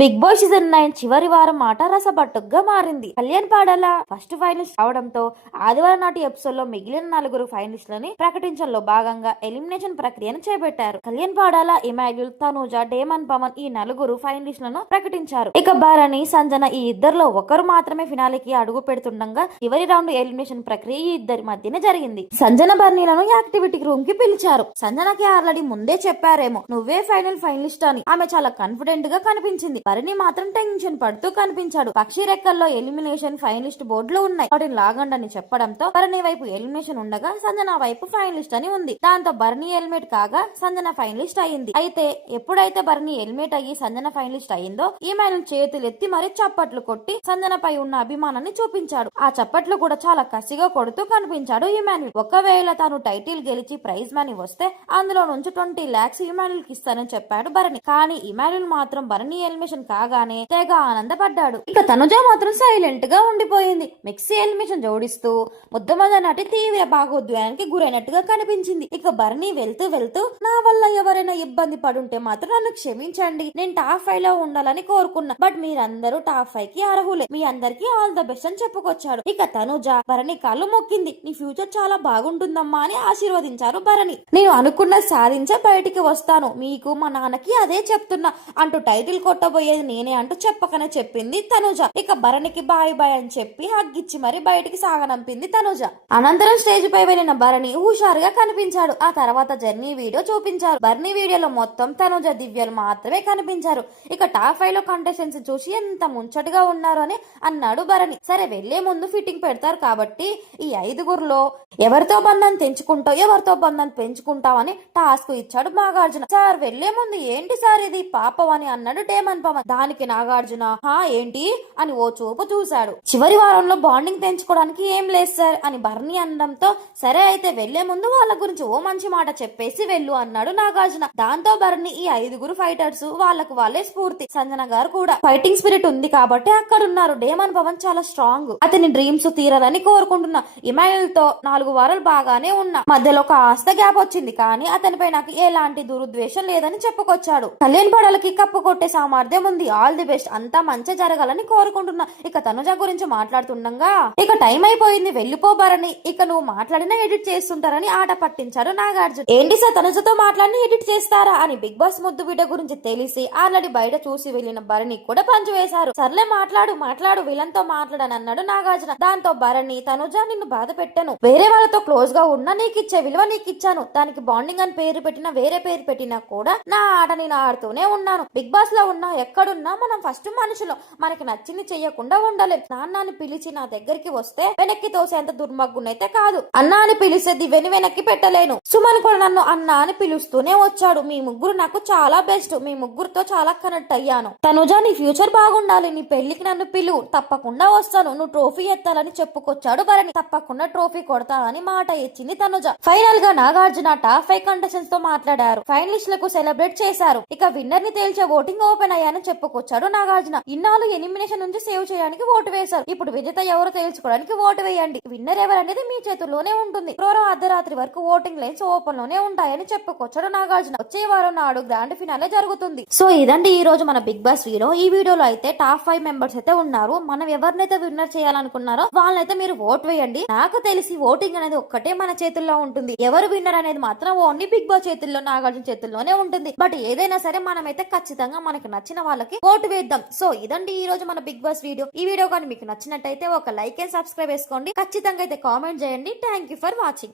Big boss season 9 చివరి వారం మాట రసబట్టుగా మారింది. కళ్యాణ్ పాడాల ఫస్ట్ ఫైనలిస్ట్ అవడంతో ఆదివారం నాటి ఎపిసోడ్ లో మిగిలిన 4 ఫైనలిస్టులని ప్రకటించడంలో భాగంగా ఎలిమినేషన్ ప్రక్రియను చేపట్టారు. కళ్యాణ్ పాడాల, ఇమాన్యుల్, తనూజ, డేమన్ పవన్ ఈ 4 ఫైనలిస్టులను ప్రకటించారు. ఇక భరణి, సంజన ఈ ఇద్దరిలో ఒకరు మాత్రమే ఫినాలేకి అడుగు పెడుతుండగా చివరి రౌండ్ ఎలిమినేషన్ ప్రక్రియ ఈ ఇద్దరి మధ్యనే జరిగింది. సంజన, బర్నీలను యాక్టివిటీ రూమ్ కి పిలిచారు. సంజనకి ఆల్రెడీ ముందే చెప్పారేమో నువ్వే ఫైనలిస్ట్ అని. ఆమె చాలా కాన్ఫిడెంట్ గా కనిపించింది. భరణి మాత్రం టెన్షన్ పడుతూ కనిపించాడు. పక్షి రెక్కల్లో ఎలిమినేషన్ ఫైనలిస్ట్ బోర్డులు ఉన్నాయి, వాటిని లాగండి అని చెప్పడంతో భరణి వైపు ఎలిమినేషన్ ఉండగా సంజన వైపు ఫైనలిస్ట్ అని ఉంది. దాంతో భరణి ఎలిమినేట్ కాగా సంజన ఫైనలిస్ట్ అయింది. అయితే ఎప్పుడైతే భరణి ఎలిమినేట్ అయ్యి సంజన ఫైనలిస్ట్ అయిందో ఈమె చేతులెత్తి మరి చప్పట్లు కొట్టి సంజనపై ఉన్న అభిమానాన్ని చూపించాడు. ఆ చప్పట్లు కూడా చాలా కసిగా కొడుతూ కనిపించాడు ఇమాన్యుల్. ఒకవేళ తాను టైటిల్ గెలిచి ప్రైజ్ మనీ వస్తే అందులో నుంచి 20 lakhs ఇమాన్యుల్ కి ఇస్తానని చెప్పాడు భరణి. కానీ ఇమాన్యుల్ మాత్రం భరణి ఎలిమినేషన్ కాగానే తెగ ఆనందపడ్డాడు. ఇక తనుజ మాత్రం సైలెంట్ గా ఉండిపోయింది. మిక్సీ ఎలిమినేషన్ జోడిస్తూ ముద్దమద నటి తీవ్ర భాగోద్వేగానికి గురైనట్టుగా కనిపించింది. ఇక భరణి వెళ్తూ నా వల్ల ఎవరైనా ఇబ్బంది పడుంటే మాత్రం నన్ను క్షమించండి, నేను టాప్ 5 లో ఉండాలని కోరుకున్నా, బట్ మీరందరూ టాప్ 5 కి అర్హులే, మీ అందరికి ఆల్ ద బెస్ట్ అని చెప్పుకొచ్చాడు. ఇక తనుజ భరణి కాళ్ళు మొక్కింది. నీ ఫ్యూచర్ చాలా బాగుంటుందమ్మా అని ఆశీర్వదించారు భరణి. నేను అనుకున్న సాధించే బయటికి వస్తాను, మీకు మా నాన్నకి అదే చెప్తున్నా అంటూ టైటిల్ కొట్టబోయేది నేనే అంటూ చెప్పకనే చెప్పింది తనుజ. ఇక భరణికి బాయ్ బాయ్ అని చెప్పి హగ్గిచ్చి మరి బయటికి సాగనంపింది తనుజ. అనంతరం స్టేజ్ పై వెళ్లిన భరణి హుషారుగా కనిపించాడు. ఆ తర్వాత జర్నీ వీడియో చూపించారు. భరణి వీడియోలో మొత్తం తనుజ, దివ్యలు మాత్రమే కనిపించారు. ఇక టాప్ 5 లో కంటెస్టెంట్స్ చూసి ఎంత ముచ్చటగా ఉన్నారు అని అన్నాడు భరణి. సరే వెళ్లే ముందు ఫిట్టింగ్ పెడతారు కాబట్టి ఈ 5గురిలో ఎవరితో బంధాన్ని తెంచుకుంటావు, ఎవరితో బంధాన్ని పెంచుకుంటావు అని టాస్క్ ఇచ్చాడు నాగార్జున. సార్ వెళ్లే ముందు ఏంటి సార్ ఇది పాపం అని అన్నాడు డేమన్ పవన్. దానికి నాగార్జున ఏంటి అని ఓ చూపు చూశాడు. చివరి వారంలో బాండింగ్ తెంచుకోవడానికి ఏం లేదు సార్ అని భరణి అనడంతో సరే అయితే వెళ్లే ముందు వాళ్ళ గురించి ఓ మంచి మాట చెప్పేసి వెళ్ళు అన్నాడు నాగార్జున. దాంతో భరణి ఈ 5 ఫైటర్స్ వాళ్ళకు వాళ్ళే స్ఫూర్తి. సంజన గారు కూడా ఫైటింగ్ స్పిరిట్ ఉంది కాబట్టి అక్కడ ఉన్నారు. డేమన్ పవన్ చాలా స్ట్రాంగ్, అతని డ్రీమ్స్ తీరాలని కోరుకుంటున్నా. ఇమాన్యుల్ తో 4 వారాలు బాగానే ఉన్నా, మధ్యలో కాస్త గ్యాప్ వచ్చింది, కానీ అతనిపై నాకు ఎలాంటి దురుద్వేషం లేదని చెప్పుకొచ్చాడు. కళ్యాణ్ పడాలకి కప్పు కొట్టే సామర్థ్యం ఉంది, ఆల్ ది బెస్ట్, అంతా మంచి జరగాలని కోరుకుంటున్నా. ఇక తనుజ గురించి మాట్లాడుతుండగా ఇక టైం అయిపోయింది వెళ్ళిపోబారని, ఇక నువ్వు మాట్లాడినా ఎడిట్ చేస్తుంటారని ఆట పట్టించాడు నాగార్జున. ఏంటి సార్ తనుజతో మాట్లాడి ఎడిట్ చేస్తారా అని బిగ్ బాస్ ముద్దు బిడ్డ గురించి తెలిసి ఆల్రెడీ బయట చూసి వెళ్లిన భరణి కూడా పంచు వేశారు. సర్లే మాట్లాడు విలన్తో మాట్లాడని అన్నాడు నాగార్జున. దాంతో భరణి, తనుజ నిన్ను బాధ పెట్టాను, వేరే వాళ్ళతో క్లోజ్ గా ఉన్నా నీకు ఇచ్చే విలువ నీకు ఇచ్చాను, దానికి బాండింగ్ అని పేరు పెట్టినా వేరే పేరు పెట్టినా కూడా నా ఆట నేను ఆడుతూనే ఉన్నాను. బిగ్ బాస్ లో ఉన్నా ఎక్కడున్నా మనం ఫస్ట్ మనుషులు, మనకి నచ్చింది చెయ్యకుండా ఉండలేం. నాన్నని పిలిచి నా దగ్గరికి వస్తే వెనక్కి తోసేంత దుర్మార్గునైతే కాదు, అన్నా అని పిలిస్తే దివ్యని వెనక్కి పెట్టలేను. సుమన్ కూడా నన్ను అన్నా అని పిలుస్తూనే వచ్చాడు. మీ ముగ్గురు నాకు చాలా బెస్ట్, మీ ముగ్గురుతో చాలా కనెక్ట్ అయ్యాను. తనుజ నీ ఫ్యూచర్ బాగుండాలి, నీ పెళ్లికి నన్ను పిలువు, తప్పకుండా వస్తాను, నువ్వు ట్రోఫీ ఎత్తాలని చెప్పుకొచ్చాడు భరణి. తప్పకుండా ట్రోఫీ కొడతానని మాట ఇచ్చింది తనుజ. ఫైనల్ గా నాగార్జున టాప్ 5 కంటెస్టెంట్స్ తో మాట్లాడారు. ఫైనలిస్టులకు సెలబ్రేట్ చేశారు. ఇక విన్నర్ ని తేల్చే ఓటింగ్ ఓపెన్ అయ్యానని చెప్పుకొచ్చాడు నాగార్జున. ఇన్నాళ్ళు ఎలిమినేషన్ నుంచి సేవ్ చేయడానికి ఓటు వేశారు, ఇప్పుడు విజేత ఎవరు తేల్చుకోవడానికి ఓటు వేయండి. విన్నర్ ఎవరనేది మీ చేతుల్లోనే ఉంటుంది. శుక్రవారం అర్ధరాత్రి వరకు ఓటింగ్ లైన్స్ ఓపెన్ లోనే ఉంటాయని చెప్పుకొచ్చాడు నాగార్జున. వచ్చే వారం నాడు గ్రాండ్ ఫినాలే జరుగుతుంది. సో ఇదండి ఈ రోజు మన బిగ్ బాస్ వీడియో. ఈ వీడియోలో అయితే టాప్ 5 మెంబర్స్ అయితే ఉన్నారు. మనం ఎవరినైతే విన్నర్ చేయాలనుకున్నారో వాళ్ళనైతే మీరు ఓట్ వేయండి. నాకు తెలిసి ఓటింగ్ అనేది ఒక్కటే మన చేతుల్లో ఉంటుంది. ఎవరు విన్నర్ అనేది మాత్రం ఓన్లీ బిగ్ బాస్ చేతుల్లో, నాగార్జున చేతుల్లోనే ఉంటుంది. బట్ ఏదైనా సరే మనమైతే ఖచ్చితంగా మనకి నచ్చిన వాళ్ళకి ఓటు వేద్దాం. సో ఇదండి ఈ రోజు మన బిగ్ బాస్ వీడియో. ఈ వీడియో కానీ మీకు నచ్చినట్టయితే ఒక లైక్ అండ్ సబ్స్క్రైబ్ చేసుకోండి. ఖచ్చితంగా అయితే కామెంట్ చేయండి. Thank you for watching.